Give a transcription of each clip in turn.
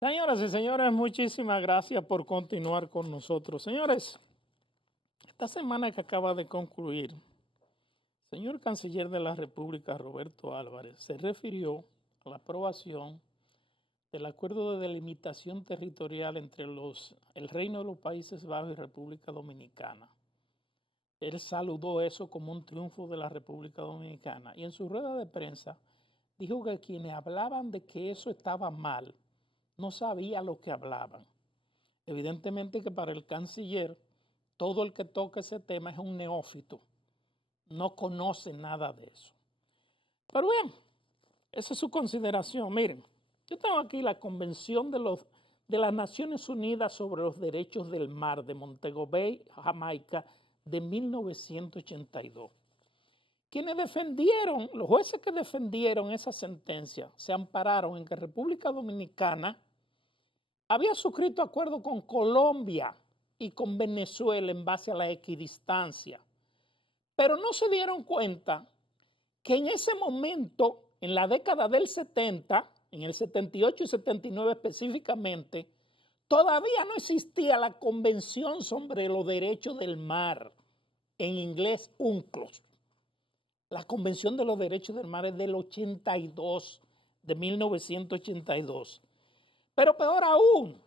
Señoras y señores, muchísimas gracias por continuar con nosotros. Señores, esta semana que acaba de concluir, el señor canciller de la República, Roberto Álvarez, se refirió a la aprobación del acuerdo de delimitación territorial entre el Reino de los Países Bajos y República Dominicana. Él saludó eso como un triunfo de la República Dominicana y en su rueda de prensa dijo que quienes hablaban de que eso estaba mal no sabían lo que hablaban. Evidentemente que para el canciller, todo el que toque ese tema es un neófito, no conoce nada de eso. Pero bien, esa es su consideración. Miren, yo tengo aquí la Convención de las Naciones Unidas sobre los Derechos del Mar de Montego Bay, Jamaica, de 1982. Quienes defendieron, los jueces que defendieron esa sentencia, se ampararon en que República Dominicana había suscrito acuerdo con Colombia y con Venezuela en base a la equidistancia, pero no se dieron cuenta que en ese momento, en la década del 70, en el 78 y 79 específicamente, todavía no existía la Convención sobre los Derechos del Mar, en inglés UNCLOS. La Convención de los Derechos del Mar es del 82, de 1982. Pero peor aún,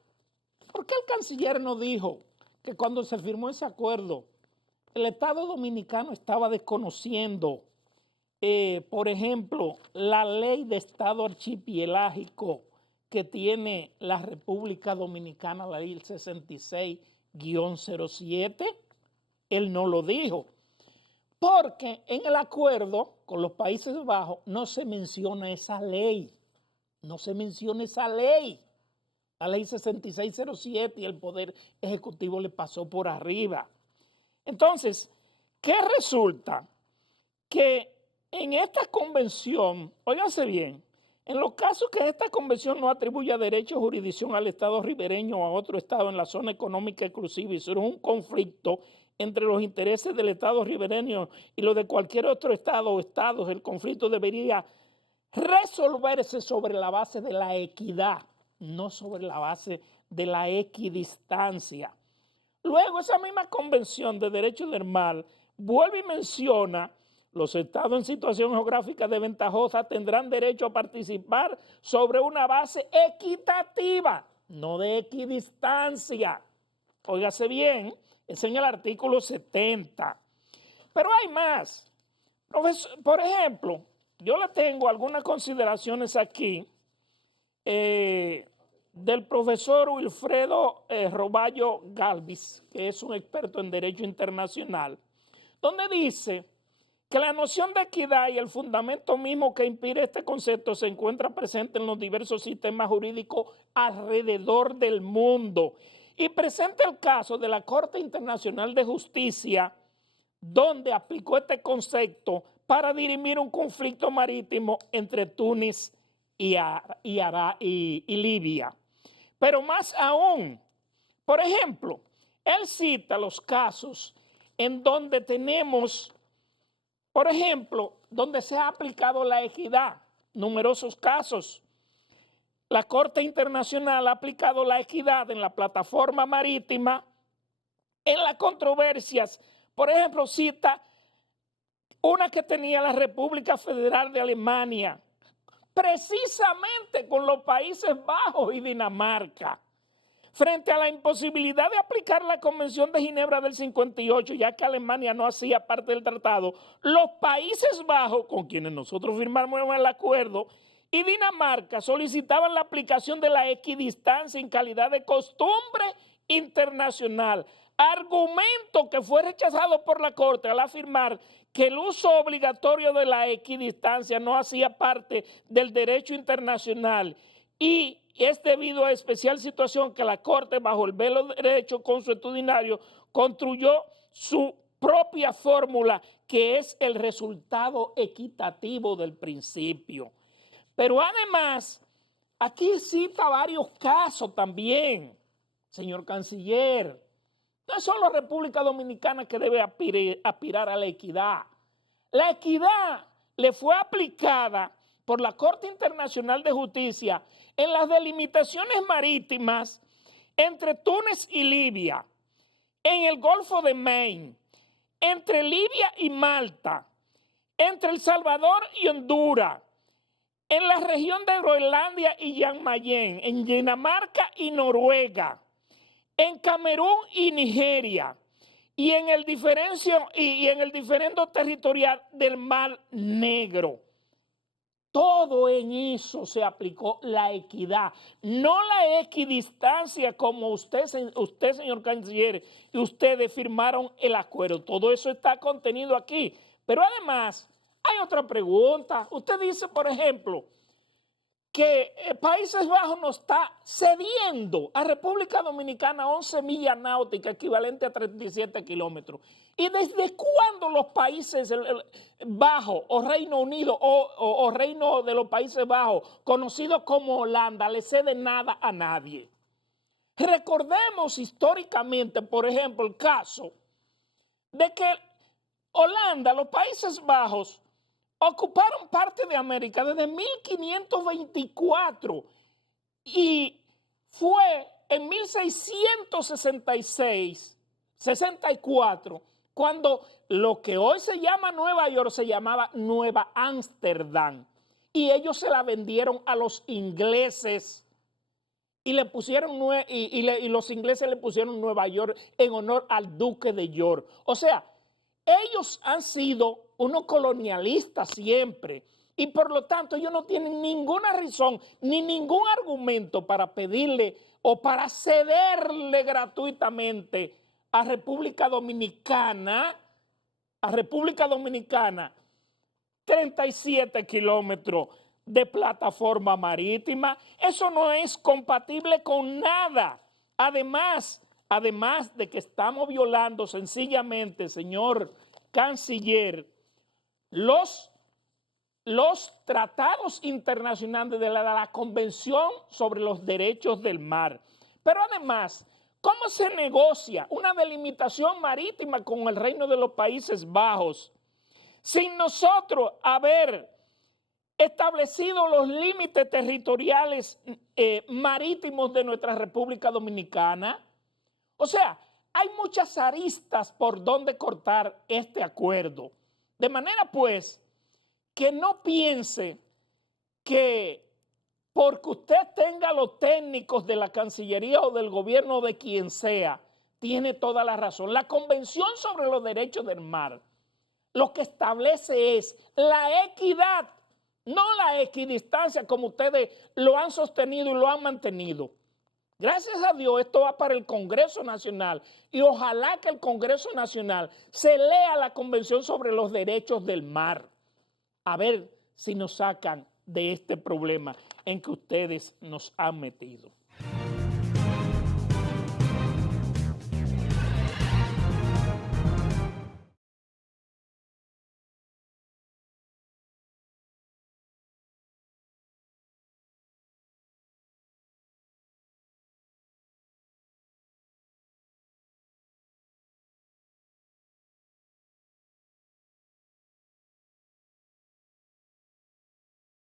¿por qué el canciller no dijo que cuando se firmó ese acuerdo, el Estado Dominicano estaba desconociendo, por ejemplo, la ley de Estado archipiélago que tiene la República Dominicana, la ley 66-07? Él no lo dijo, porque en el acuerdo con los Países Bajos no se menciona esa ley, no se menciona esa ley. La ley 6607 y el Poder Ejecutivo le pasó por arriba. Entonces, ¿qué resulta? Que en esta convención, óiganse bien, en los casos que esta convención no atribuya derecho o jurisdicción al Estado ribereño o a otro Estado en la zona económica exclusiva y surge un conflicto entre los intereses del Estado ribereño y los de cualquier otro Estado o Estados, el conflicto debería resolverse sobre la base de la equidad, no sobre la base de la equidistancia. Luego, esa misma Convención de Derechos del Mar vuelve y menciona: los estados en situación geográfica desventajosa tendrán derecho a participar sobre una base equitativa, no de equidistancia. Óigase bien, es en el artículo 70. Pero hay más. Por ejemplo, yo le tengo algunas consideraciones aquí del profesor Wilfredo Roballo Galvis, que es un experto en Derecho Internacional, donde dice que la noción de equidad y el fundamento mismo que inspira este concepto se encuentra presente en los diversos sistemas jurídicos alrededor del mundo. Y presenta el caso de la Corte Internacional de Justicia, donde aplicó este concepto para dirimir un conflicto marítimo entre Túnez y Libia. Pero más aún, por ejemplo, él cita los casos en donde tenemos, por ejemplo, donde se ha aplicado la equidad, numerosos casos. La Corte Internacional ha aplicado la equidad en la plataforma marítima, en las controversias. Por ejemplo, cita una que tenía la República Federal de Alemania, precisamente con los Países Bajos y Dinamarca, frente a la imposibilidad de aplicar la Convención de Ginebra del 58, ya que Alemania no hacía parte del tratado. Los Países Bajos, con quienes nosotros firmamos el acuerdo, y Dinamarca solicitaban la aplicación de la equidistancia en calidad de costumbre internacional, argumento que fue rechazado por la Corte al afirmar que el uso obligatorio de la equidistancia no hacía parte del derecho internacional y es debido a especial situación que la Corte, bajo el velo de derecho consuetudinario, construyó su propia fórmula, que es el resultado equitativo del principio. Pero además, aquí cita varios casos también, señor canciller. No es solo República Dominicana que debe aspirar a la equidad. La equidad le fue aplicada por la Corte Internacional de Justicia en las delimitaciones marítimas entre Túnez y Libia, en el Golfo de Maine, entre Libia y Malta, entre El Salvador y Honduras, en la región de Groenlandia y Jan Mayen, en Dinamarca y Noruega, en Camerún y Nigeria, y en el diferendo territorial del Mar Negro. Todo en eso se aplicó la equidad, no la equidistancia como usted, señor canciller, y ustedes firmaron el acuerdo. Todo eso está contenido aquí. Pero además, hay otra pregunta. Usted dice, por ejemplo, que Países Bajos nos está cediendo a República Dominicana 11 millas náuticas, equivalente a 37 kilómetros. ¿Y desde cuándo los Países Bajos o Reino Unido o Reino de los Países Bajos, conocido como Holanda, le cede nada a nadie? Recordemos históricamente, por ejemplo, el caso de que Holanda, los Países Bajos, ocuparon parte de América desde 1524 y fue en 64, cuando lo que hoy se llama Nueva York se llamaba Nueva Ámsterdam, y ellos se la vendieron a los ingleses y le pusieron y los ingleses le pusieron Nueva York en honor al duque de York. O sea, ellos han sido unos colonialistas siempre y por lo tanto ellos no tienen ninguna razón ni ningún argumento para pedirle o para cederle gratuitamente a República Dominicana 37 kilómetros de plataforma marítima. Eso no es compatible con nada. Además de que estamos violando sencillamente, señor canciller, los tratados internacionales de la Convención sobre los Derechos del Mar. Pero además, ¿cómo se negocia una delimitación marítima con el Reino de los Países Bajos sin nosotros haber establecido los límites territoriales marítimos de nuestra República Dominicana? O sea, hay muchas aristas por donde cortar este acuerdo. De manera pues que no piense que porque usted tenga los técnicos de la Cancillería o del gobierno de quien sea, tiene toda la razón. La Convención sobre los Derechos del Mar lo que establece es la equidad, no la equidistancia como ustedes lo han sostenido y lo han mantenido. Gracias a Dios esto va para el Congreso Nacional y ojalá que el Congreso Nacional se lea la Convención sobre los Derechos del Mar. A ver si nos sacan de este problema en que ustedes nos han metido.